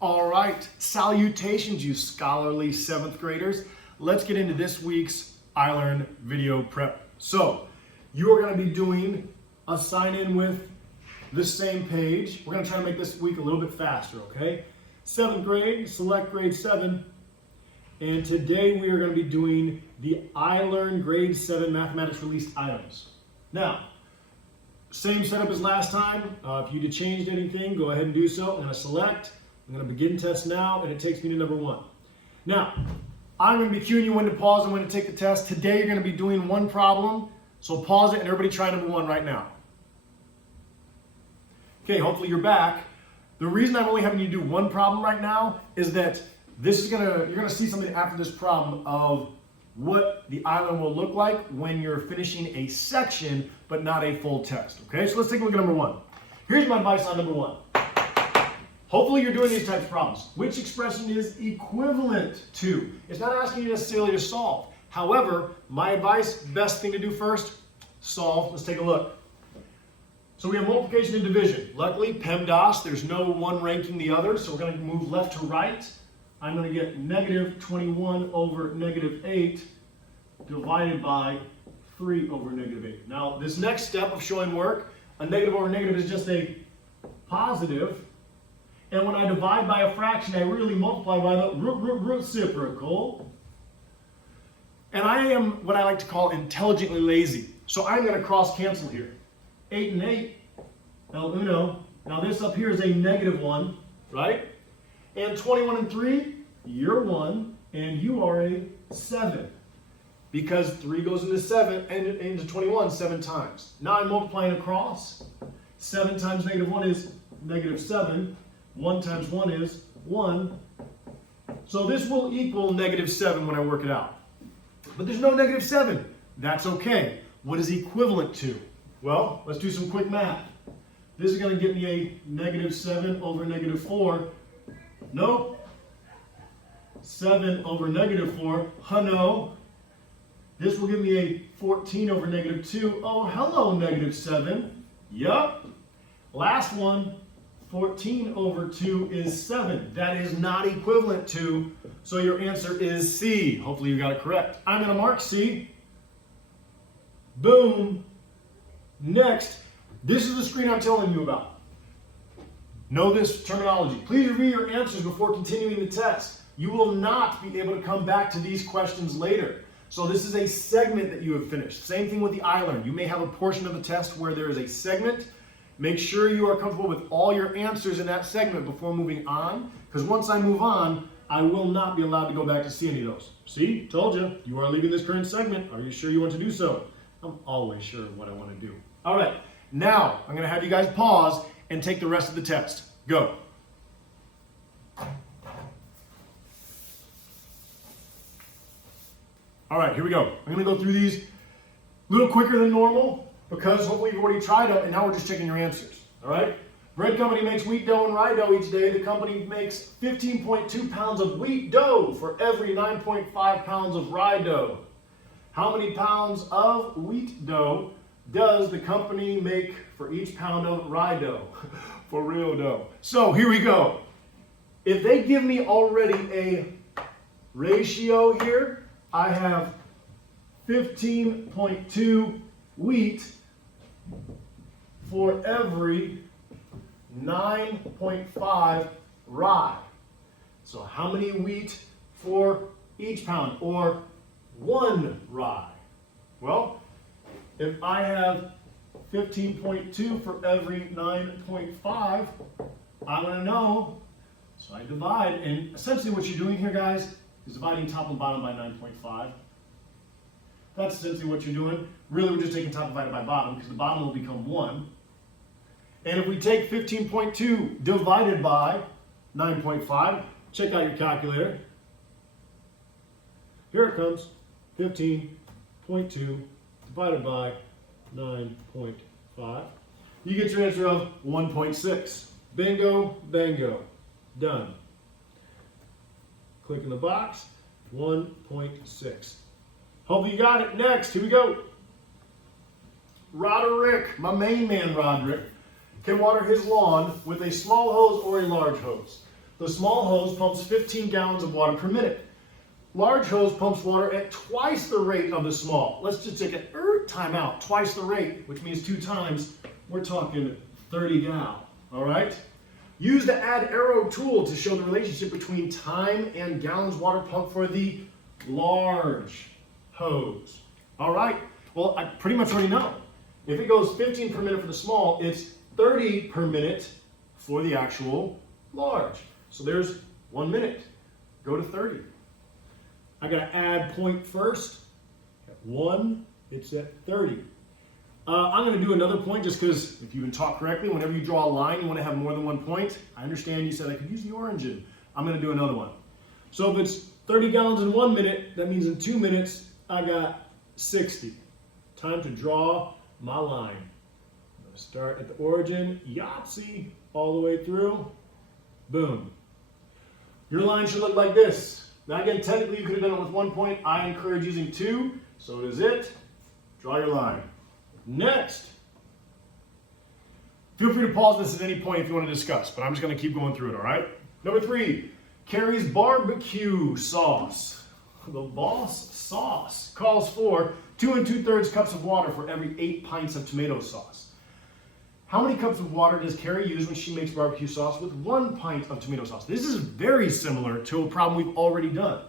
All right, salutations, you scholarly 7th graders. Let's get into this week's ILEARN video prep. So, you are going to be doing a sign-in with the same page. We're going to try to make this week a little bit faster, okay? 7th grade, select grade 7. And today we are going to be doing the ILEARN grade 7 mathematics released items. Now, same setup as last time. If you'd have changed anything, go ahead and do so. I'm going to select. I'm going to begin test now, and it takes me to number 1. Now, I'm going to be cueing you when to pause and when to take the test. Today, you're going to be doing one problem. So pause it, and everybody try number 1 right now. Okay, hopefully you're back. The reason I'm only having you do one problem right now is that you're going to see something after this problem of what the ILEARN will look like when you're finishing a section, but not a full test. Okay, so let's take a look at number 1. Here's my advice on number 1. Hopefully you're doing these types of problems. Which expression is equivalent to? It's not asking you necessarily to solve. However, my advice, best thing to do first, solve. Let's take a look. So we have multiplication and division. Luckily, PEMDAS, there's no one ranking the other, so we're going to move left to right. I'm going to get negative 21 over negative 8 divided by 3 over negative 8. Now, this next step of showing work, a negative over negative is just a positive. And when I divide by a fraction, I really multiply by the reciprocal. And I am what I like to call intelligently lazy. So I'm going to cross cancel here. 8 and 8, el uno. Now this up here is a negative 1, right? And 21 and 3, you're 1, and you are a 7. Because 3 goes into 7 and into 21 7 times. Now I'm multiplying across. 7 times negative 1 is negative 7. 1 times 1 is 1. So this will equal negative 7 when I work it out. But there's no negative 7. That's okay. What is equivalent to? Well, let's do some quick math. This is going to get me a negative 7 over negative 4. Nope. 7 over negative 4. No. This will give me a 14 over negative 2. Oh, hello, negative 7. Yup. Last one. 14 over 2 is 7. That is not equivalent to, so your answer is C. Hopefully you got it correct. I'm going to mark C. Boom. Next, this is the screen I'm telling you about. Know this terminology. Please review your answers before continuing the test. You will not be able to come back to these questions later. So this is a segment that you have finished. Same thing with the ILEARN. You may have a portion of the test where there is a segment. Make sure you are comfortable with all your answers in that segment before moving on, because once I move on, I will not be allowed to go back to see any of those. See? Told you. You are leaving this current segment. Are you sure you want to do so? I'm always sure of what I want to do. All right. Now, I'm going to have you guys pause and take the rest of the test. Go. All right, here we go. I'm going to go through these a little quicker than normal, because hopefully you've already tried it, and now we're just checking your answers, all right? Bread company makes wheat dough and rye dough each day. The company makes 15.2 pounds of wheat dough for every 9.5 pounds of rye dough. How many pounds of wheat dough does the company make for each pound of rye dough? For real dough. So here we go. If they give me already a ratio here, I have 15.2 wheat for every 9.5 rye. So how many wheat for each pound, or 1 rye? Well, if I have 15.2 for every 9.5, I want to know, so I divide, and essentially what you're doing here, guys, is dividing top and bottom by 9.5. That's essentially what you're doing. Really, we're just taking top divided by bottom, because the bottom will become 1. And if we take 15.2 divided by 9.5, check out your calculator. Here it comes. 15.2 divided by 9.5. You get your answer of 1.6. Bingo, bango. Done. Click in the box. 1.6. Hopefully you got it. Next, here we go. Roderick, my main man Roderick, can water his lawn with a small hose or a large hose. The small hose pumps 15 gallons of water per minute. Large hose pumps water at twice the rate of the small. Let's just take a time out. Twice the rate, which means 2 times. We're talking 30 gal. All right? Use the add arrow tool to show the relationship between time and gallons water pumped for the large hose. All right? Well, I pretty much already know. If it goes 15 per minute for the small, it's 30 per minute for the actual large. So there's 1 minute. Go to 30. I got to add point first. At 1, it's at 30. I'm going to do another point just because if you've been taught correctly, whenever you draw a line, you want to have more than 1 point. I understand you said I could use the origin. I'm going to do another one. So if it's 30 gallons in 1 minute, that means in 2 minutes, I got 60. Time to draw my line. I'm going to start at the origin, Yahtzee, all the way through. Boom. Your line should look like this. Now again, technically you could have done it with 1 point. I encourage using 2, so it is it. Draw your line. Next. Feel free to pause this at any point if you want to discuss, but I'm just going to keep going through it, all right? Number 3, Carrie's barbecue sauce. The boss sauce calls for 2 2/3 cups of water for every 8 pints of tomato sauce. How many cups of water does Carrie use when she makes barbecue sauce with 1 pint of tomato sauce? This is very similar to a problem we've already done.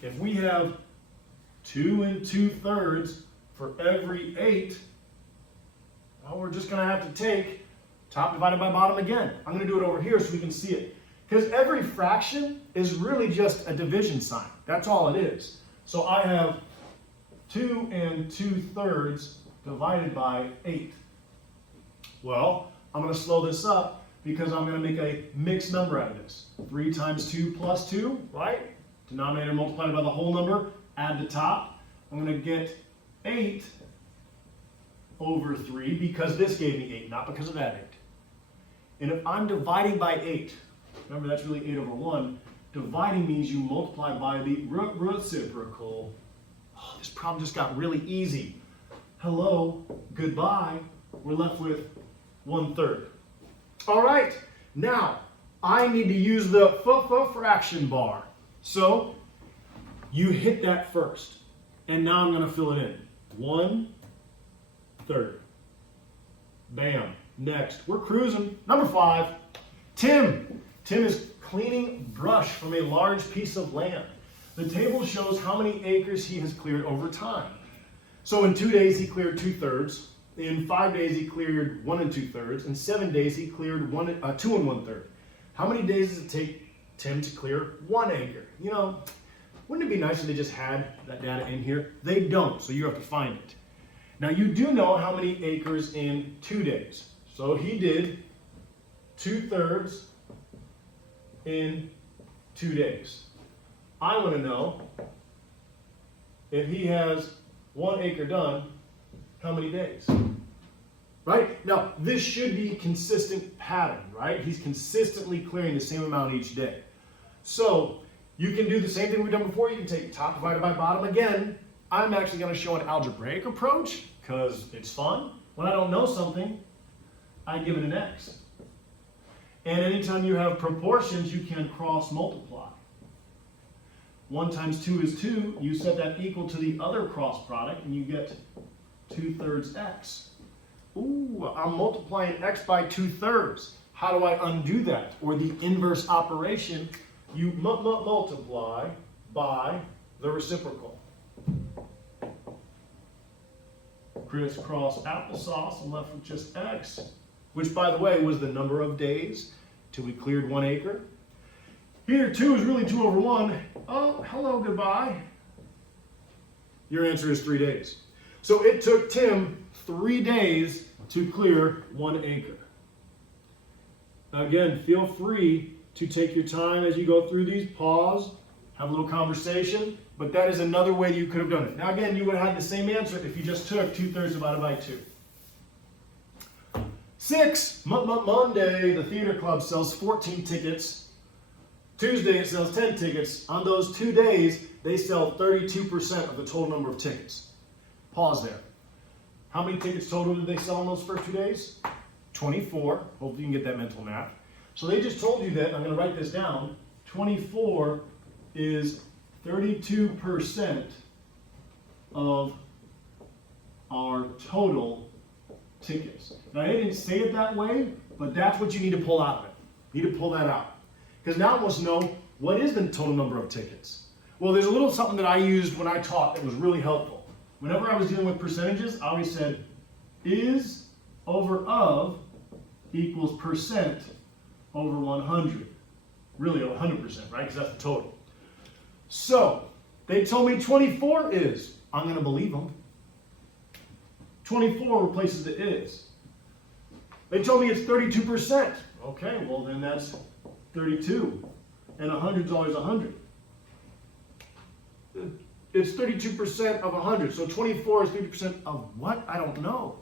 If we have 2 2/3 for every 8, well, we're just going to have to take top divided by bottom again. I'm going to do it over here so we can see it. Because every fraction is really just a division sign. That's all it is. So I have 2 2/3 divided by 8. Well, I'm going to slow this up because I'm going to make a mixed number out of this. 3 times 2 plus 2, right? Denominator multiplied by the whole number, add the top. I'm going to get 8 over 3 because this gave me 8, not because of that 8. And if I'm dividing by 8, remember that's really 8 over 1, dividing means you multiply by the reciprocal. Oh, this problem just got really easy. Hello, goodbye. We're left with 1/3. All right, now I need to use the fraction bar. So you hit that first, and now I'm going to fill it in. 1/3. Bam. Next, we're cruising. Number 5, Tim. Tim is cleaning brush from a large piece of land. The table shows how many acres he has cleared over time. So in 2 days, he cleared 2/3. In 5 days, he cleared 1 2/3. In 7 days, he cleared 2 1/3. How many days does it take Tim to clear 1 acre? You know, wouldn't it be nice if they just had that data in here? They don't, so you have to find it. Now, you do know how many acres in 2 days. So he did 2/3 in 2 days. I want to know if he has 1 acre done, how many days? Right? Now, this should be consistent pattern, right? He's consistently clearing the same amount each day. So you can do the same thing we've done before. You can take top divided by bottom again. I'm actually going to show an algebraic approach because it's fun. When I don't know something, I give it an X. And anytime you have proportions, you can cross multiply. 1 times 2 is 2. You set that equal to the other cross product, and you get 2/3 X. Ooh, I'm multiplying X by 2/3. How do I undo that? Or the inverse operation, you multiply by the reciprocal. Crisscross applesauce, I'm left with just X, which, by the way, was the number of days till we cleared 1 acre. Here, 2 is really 2 over 1. Oh, hello, goodbye. Your answer is 3 days. So it took Tim 3 days to clear 1 acre. Now again, feel free to take your time as you go through these. Pause, have a little conversation, but that is another way you could have done it. Now again, you would have had the same answer if you just took 2/3 divided by 2. 6, Monday, the theater club sells 14 tickets. Tuesday, it sells 10 tickets. On those 2 days, they sell 32% of the total number of tickets. Pause there. How many tickets total did they sell in those first 2 days? 24. Hopefully you can get that mental math. So they just told you that, I'm going to write this down, 24 is 32% of our total tickets. Now, I didn't say it that way, but that's what you need to pull out of it. You need to pull that out. Because now I want to know, what is the total number of tickets? Well, there's a little something that I used when I taught that was really helpful. Whenever I was dealing with percentages, I always said, is over of equals percent over 100. Really 100%, right? Because that's the total. So, they told me 24 is. I'm going to believe them. 24 replaces the is. They told me it's 32%. Okay, well then that's 32. And 100 is always 100. It's 32% of 100. So 24 is 30% of what? I don't know.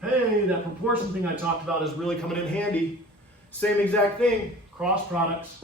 Hey, that proportion thing I talked about is really coming in handy. Same exact thing, cross products.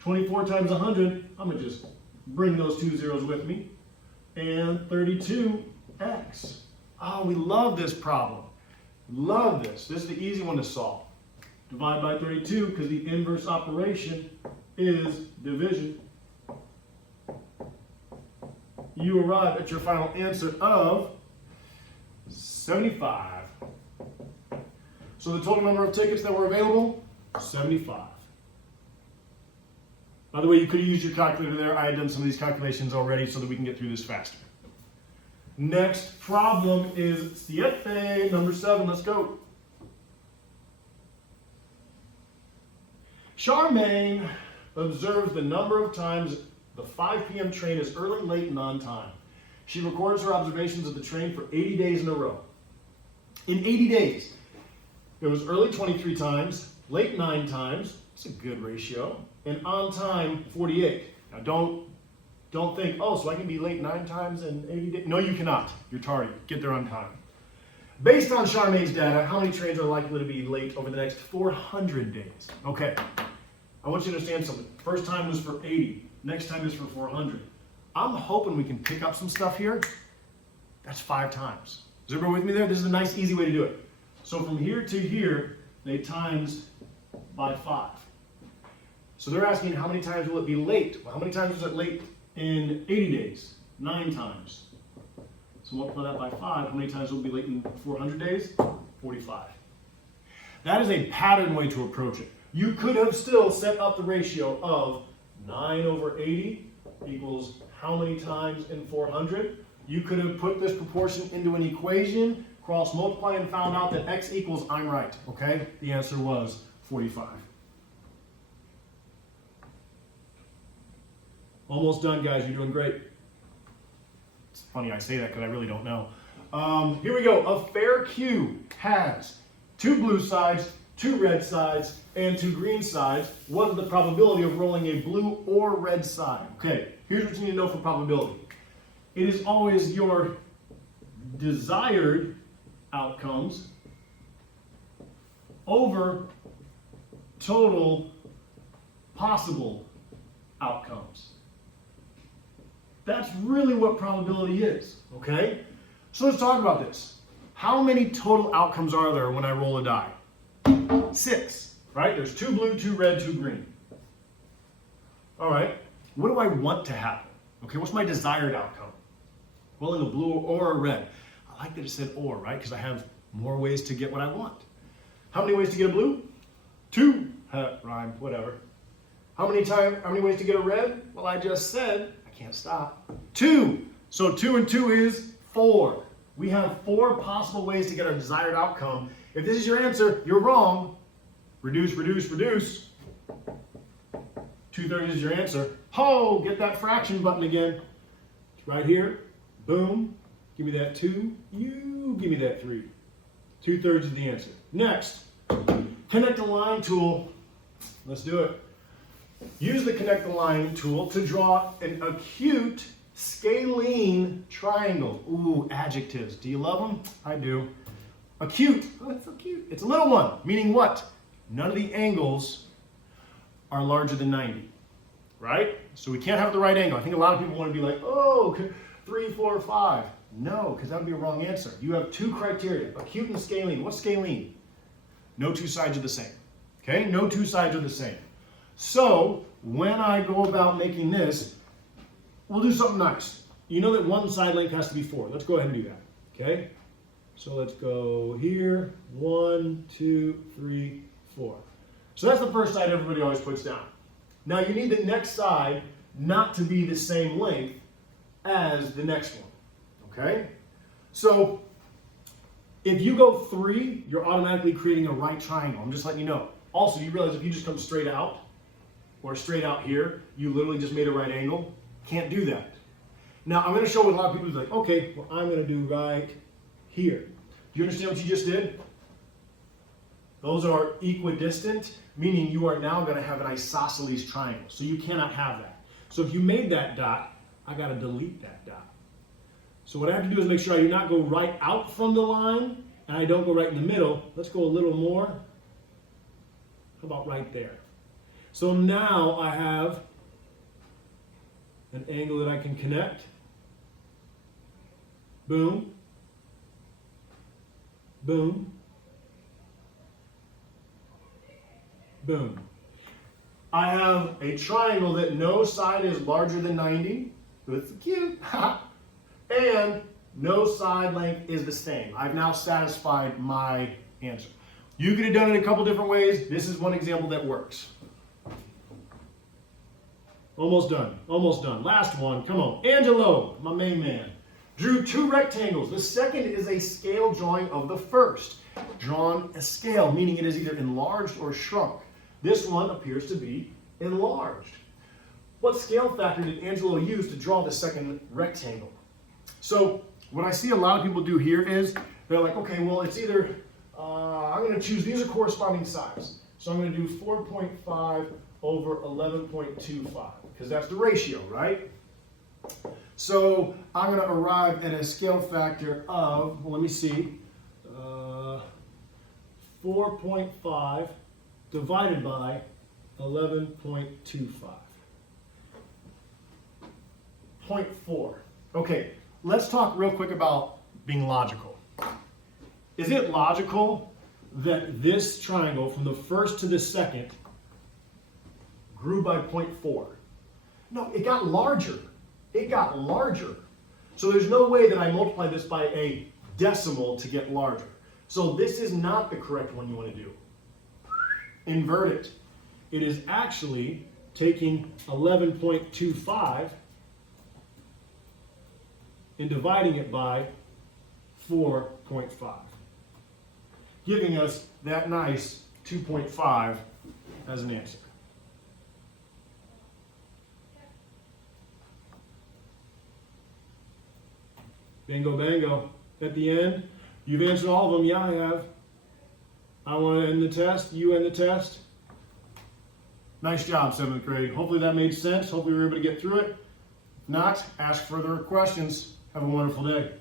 24 times 100, I'm going to just bring those two zeros with me. And 32x. Oh, we love this problem. Love this. This is the easy one to solve. Divide by 32 because the inverse operation is division. You arrive at your final answer of 75. So the total number of tickets that were available, 75. By the way, you could use your calculator there. I had done some of these calculations already so that we can get through this faster. Next problem is 7, number 7. Let's go. Charmaine observes the number of times the 5 p.m. train is early, late, and on time. She records her observations of the train for 80 days in a row. In 80 days, it was early 23 times, late 9 times, it's a good ratio, and on time 48. Now don't think, oh, so I can be late 9 times in 80 days. No, you cannot. You're tardy. Get there on time. Based on Charmaine's data, how many trains are likely to be late over the next 400 days? Okay, I want you to understand something. First time was for 80. Next time is for 400. I'm hoping we can pick up some stuff here. That's 5 times. Is everybody with me there? This is a nice, easy way to do it. So from here to here, they times by 5. So they're asking how many times will it be late? Well, how many times is it late in 80 days? 9 times. So multiply that by 5. How many times will it be late in 400 days? 45. That is a pattern way to approach it. You could have still set up the ratio of 9 over 80 equals how many times in 400? You could have put this proportion into an equation, cross multiply, and found out that x equals, I'm right, okay? The answer was 45. Almost done, guys. You're doing great. It's funny I say that because I really don't know. Here we go. A fair cube has 2 blue sides, 2 red sides, and 2 green sides. What is the probability of rolling a blue or red side? Okay, here's what you need to know for probability. It is always your desired outcomes over total possible outcomes. That's really what probability is, okay? So let's talk about this. How many total outcomes are there when I roll a die? 6, right? There's 2 blue, 2 red, 2 green. All right, what do I want to happen? Okay, what's my desired outcome? Rolling a blue or a red. I like that it said or, right? Because I have more ways to get what I want. How many ways to get a blue? 2. Rhyme, whatever. How many ways to get a red? Well, I just said, I can't stop. 2. So 2 and 2 is 4. We have 4 possible ways to get our desired outcome. If this is your answer, you're wrong. Reduce, reduce, reduce. 2/3 is your answer. Oh, get that fraction button again. It's right here. Boom. Give me that 2. You give me that 3. 2/3 is the answer. Next, connect a line tool. Let's do it. Use the connect the line tool to draw an acute scalene triangle. Ooh, adjectives. Do you love them? I do. Acute. Oh, it's so cute. It's a little one. Meaning what? None of the angles are larger than 90. Right? So we can't have the right angle. I think a lot of people want to be like, oh, 3, 4, 5. No, because that would be a wrong answer. You have 2 criteria, acute and scalene. What's scalene? No 2 sides are the same. Okay, no two sides are the same. So when I go about making this, we'll do something nice. You know that one side length has to be 4. Let's go ahead and do that. Okay, so let's go here. 1, 2, 3, 4. So that's the first side everybody always puts down. Now you need the next side not to be the same length as the next one. Okay, so if you go 3, you're automatically creating a right triangle. I'm just letting you know. Also, you realize if you just come straight out or straight out here, you literally just made a right angle. Can't do that. Now, I'm going to show what a lot of people are like, okay, well, I'm going to do right here. Do you understand what you just did? Those are equidistant, meaning you are now going to have an isosceles triangle. So you cannot have that. So if you made that dot, I got to delete that dot. So what I have to do is make sure I do not go right out from the line and I don't go right in the middle. Let's go a little more. How about right there? So now I have an angle that I can connect. Boom. Boom. Boom. I have a triangle that no side is larger than 90. That's cute. And no side length is the same. I've now satisfied my answer. You could have done it a couple different ways. This is one example that works. Almost done. Almost done. Last one. Come on. Angelo, my main man, drew 2 rectangles. The second is a scale drawing of the first. Drawn a scale, meaning it is either enlarged or shrunk. This one appears to be enlarged. What scale factor did Angelo use to draw the second rectangle? So what I see a lot of people do here is they're like, okay, well, it's either, I'm going to choose, these are corresponding sides. So I'm going to do 4.5 over 11.25 because that's the ratio, right? So I'm going to arrive at a scale factor of, well, let me see, 4.5 divided by 11.25. 0.4. Okay, let's talk real quick about being logical. Is it logical that this triangle from the first to the second grew by 0.4? No, it got larger. It got larger. So there's no way that I multiply this by a decimal to get larger. So this is not the correct one you want to do. Invert it. It is actually taking 11.25 and dividing it by 4.5, giving us that nice 2.5 as an answer. Bingo, bango. At the end, you've answered all of them. Yeah, I have. I want to end the test. You end the test. Nice job, 7th grade. Hopefully that made sense. Hopefully we were able to get through it. If not, ask further questions. Have a wonderful day.